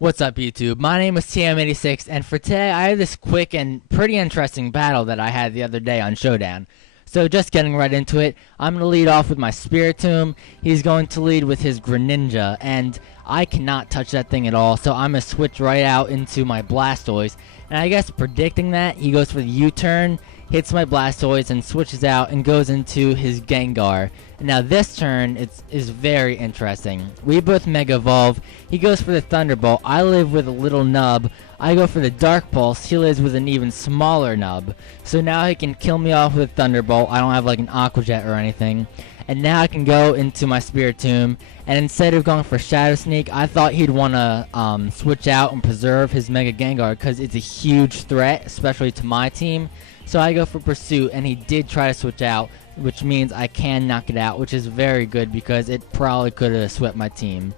What's up, YouTube? My name is TM86, and for today I have this quick and pretty interesting battle that I had the other day on Showdown. So just getting right into it, I'm going to lead off with my Spiritomb. He's going to lead with his Greninja, and I cannot touch that thing at all, so I'm going to switch right out into my Blastoise. And I guess predicting that, he goes for the U-turn, hits my Blastoise, and switches out and goes into his Gengar. Now this turn is very interesting. We both Mega Evolve. He goes for the Thunderbolt. I live with a little nub. I go for the Dark Pulse. He lives with an even smaller nub. So now he can kill me off with a Thunderbolt. I don't have like an Aqua Jet or anything. And now I can go into my Spiritomb. And instead of going for Shadow Sneak, I thought he'd want to switch out and preserve his Mega Gengar because it's a huge threat, especially to my team. So I go for Pursuit, and he did try to switch out, which means I can knock it out, which is very good because it probably could have swept my team.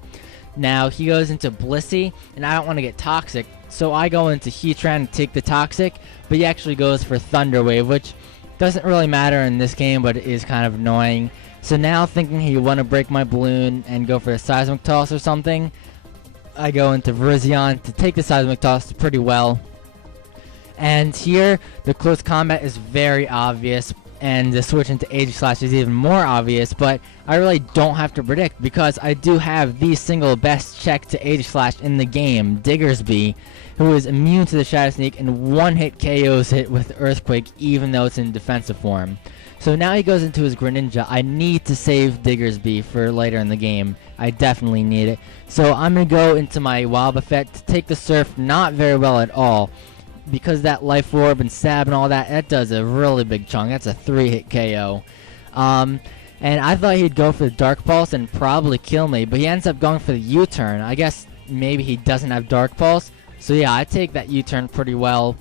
Now he goes into Blissey, and I don't want to get Toxic, so I go into Heatran to take the Toxic, but he actually goes for Thunder Wave, which doesn't really matter in this game, but it is kind of annoying. So now thinking he want to break my balloon and go for a Seismic Toss or something, I go into Virizion to take the Seismic Toss pretty well. And here, the close combat is very obvious, and the switch into Aegislash is even more obvious, but I really don't have to predict because I do have the single best check to Aegislash in the game, Diggersby, who is immune to the Shadow Sneak and one-hit KOs it with Earthquake even though it's in defensive form. So now he goes into his Greninja. I need to save Diggersby for later in the game. I definitely need it. So I'm going to go into my Wobbuffet to take the Surf not very well at all. Because that Life Orb and Stab and all that, that does a really big chunk. That's a 3-hit KO. And I thought he'd go for the Dark Pulse and probably kill me, but he ends up going for the U-turn. I guess maybe he doesn't have Dark Pulse. So yeah, I take that U-turn pretty well.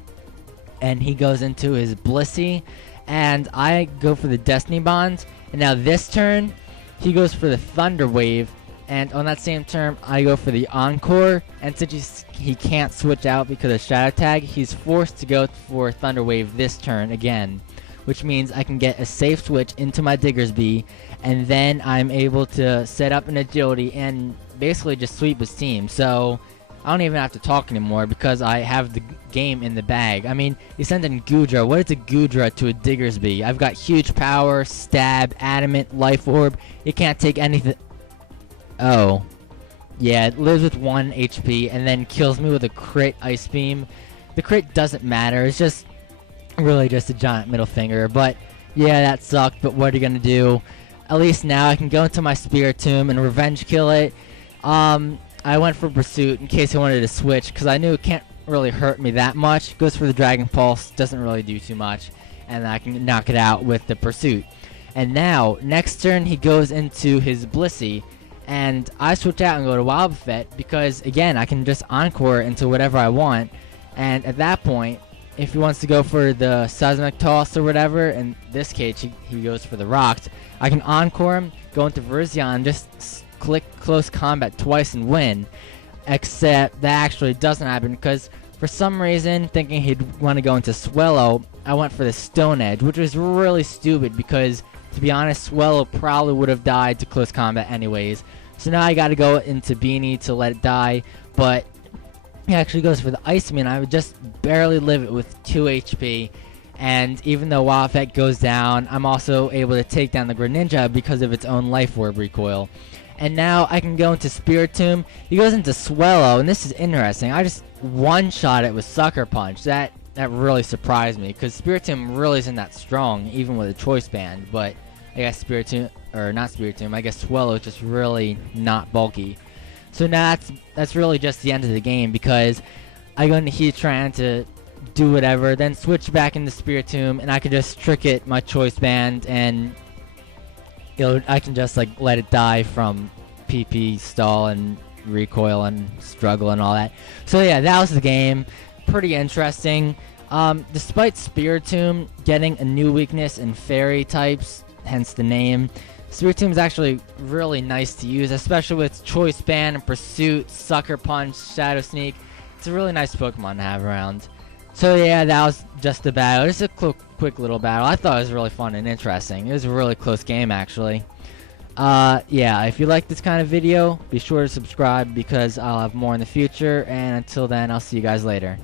And he goes into his Blissey. And I go for the Destiny Bonds. And now this turn, he goes for the Thunder Wave. And on that same turn, I go for the Encore, and since he can't switch out because of Shadow Tag, he's forced to go for Thunder Wave this turn again, which means I can get a safe switch into my Diggersby, and then I'm able to set up an Agility and basically just sweep his team. So I don't even have to talk anymore because I have the game in the bag. I mean, he sent in Goodra. What is a Goodra to a Diggersby? I've got huge power, Stab, Adamant, Life Orb. It can't take anything. Oh, yeah, it lives with 1 HP and then kills me with a crit Ice Beam. The crit doesn't matter, it's just really just a giant middle finger, but yeah, that sucked, but what are you gonna do? At least now I can go into my Spiritomb and revenge kill it. I went for Pursuit in case I wanted to switch, because I knew it can't really hurt me that much. Goes for the Dragon Pulse, doesn't really do too much, and I can knock it out with the Pursuit. And now, next turn he goes into his Blissey, and I switch out and go to Wobbuffet because, again, I can just Encore into whatever I want. And at that point, if he wants to go for the Seismic Toss or whatever, in this case, he goes for the Rocks, I can Encore him, go into Virizion, just click Close Combat twice and win. Except that actually doesn't happen because, for some reason, thinking he'd want to go into Swellow, I went for the Stone Edge, which was really stupid because, to be honest, Swellow probably would have died to Close Combat anyways. So now I gotta go into Beanie to let it die, but he actually goes for the Ice Beam, and I would just barely live it with 2 HP. And even though Wobbuffet goes down, I'm also able to take down the Greninja because of its own Life Orb recoil. And now I can go into Spiritomb. He goes into Swellow, and this is interesting. I just one-shot it with Sucker Punch. That really surprised me, because Spiritomb really isn't that strong, even with a Choice Band, but I guess Spiritomb, or not Spiritomb, I guess Swellow is just really not bulky. So now that's really just the end of the game, because I go into Heatran to do whatever, then switch back into Spiritomb, and I can just trick it my Choice Band, and I can just like let it die from PP stall and recoil and struggle and all that. So yeah, that was the game. Pretty interesting. Despite Spiritomb getting a new weakness in Fairy types, hence the name, Spiritomb is actually really nice to use, especially with Choice Band and Pursuit, Sucker Punch, Shadow Sneak. It's a really nice Pokemon to have around. So yeah, that was just the battle. Just a quick little battle. I thought it was really fun and interesting. It was a really close game, actually. Yeah, if you like this kind of video, be sure to subscribe because I'll have more in the future. And until then, I'll see you guys later.